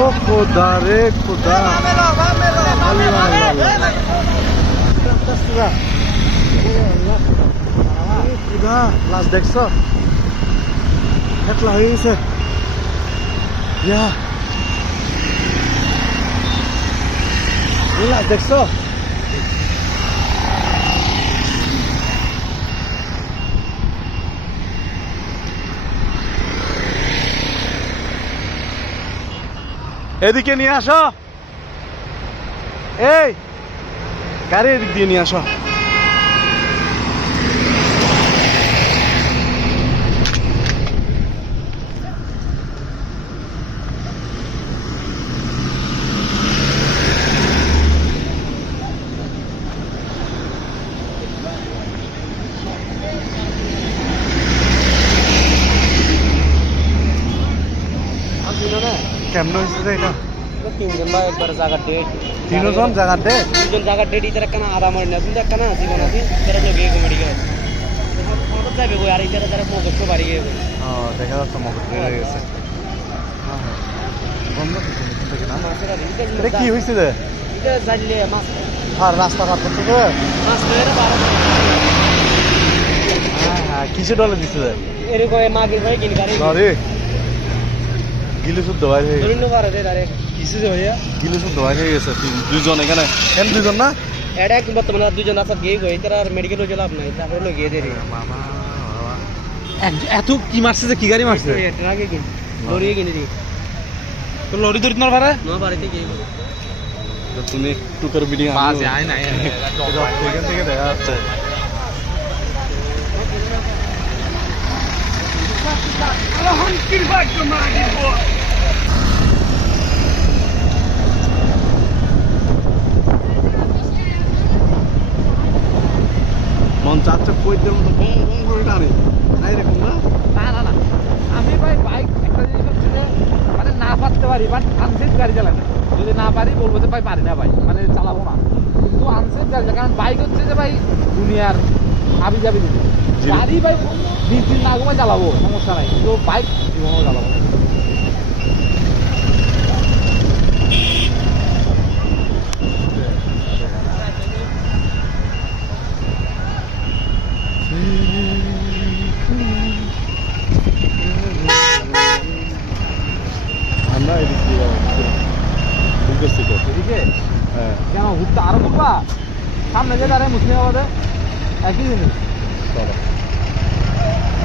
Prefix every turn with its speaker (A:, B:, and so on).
A: ও খোদা রে খোদা। খোদা, লাশ দেখছ? একলা হয়ে গেছে। ইয়া। এই দেখছ? এদিকে নিয়ে আসো। এই গাড়ি এদিক দিয়ে নিয়ে আসো। কেমন হয়েছে রে এটা
B: তিনজন বা একবার জায়গার ডেট
A: তিনজন জায়গার দে
B: তিনজন জায়গার ডেট ইতার একখানা আধা মারি না কিন্তু একখানা জীবন আছে তারা তো গিয়ে কমেডি গেছে যাবে কই আর ইতারা তারা মুখস্থ বাড়ি কই
A: ও দেখা যাচ্ছে মগজ হয়ে গেছে করছে না? কি হয়েছে রে আর রাস্তা ঘাট করতে তো কিসে ডলে দিছে
B: এরকম মাগের ভাই কিনে গাড়ি
A: গিলে শুদ্ধ বাইর হয়ে গেছে
B: দে কিছু যে হইয়া
A: গিলে শুদ্ধ বাইর হয়ে গেছে দুইজন এখানে। কেন দুইজন না?
B: এটা এক বর্তমানে দুজন আছে গিয়ে কই তারা আর মেডিকেল হয়ে লাভ নাই তারপরে লোক গিয়ে দেরি
A: মামা
C: এত কি মারছে যে কি গাড়ি মারছে
B: ট্রাকে কিনে লরিয়ে কিনে দিই
C: তো লরি ধরি তোমার পারে
B: না বাড়িতে গিয়ে
A: তুমি টুকের বিডিং
C: আয় নাই
A: থেকে দেখা যাচ্ছে মন চাচ্ছে কইতে মতো বম বম করে টানে তাই এরকম না?
C: না না না। আমি ভাই বাইক একটা জিনিস হচ্ছে যে মানে না পারতে পারি বাট আনসেফ গাড়ি চালাই না। যদি না পারি, বলব যে ভাই পারি না ভাই মানে চালাবো না। কিন্তু আনসেফ গাড়ি কারণ বাইক হচ্ছে যে ভাই দুনিয়ার হাবি যাবি দিতে
A: জি।
C: গাড়ি ভাই দিন দিন না ঘুমায় চালাবো সমস্যা নাই। কিন্তু বাইক জীবনও চালাবো।
A: আমরা এদিক দিয়ে যাব বুঝতে থেকে
C: এদিকে?
A: হ্যাঁ।
C: কেন ঘুরতে আরও ঘুরবা? সামনে যে দাঁড়ায় মুসলিমাবাদে? একই জিনিস।
A: から。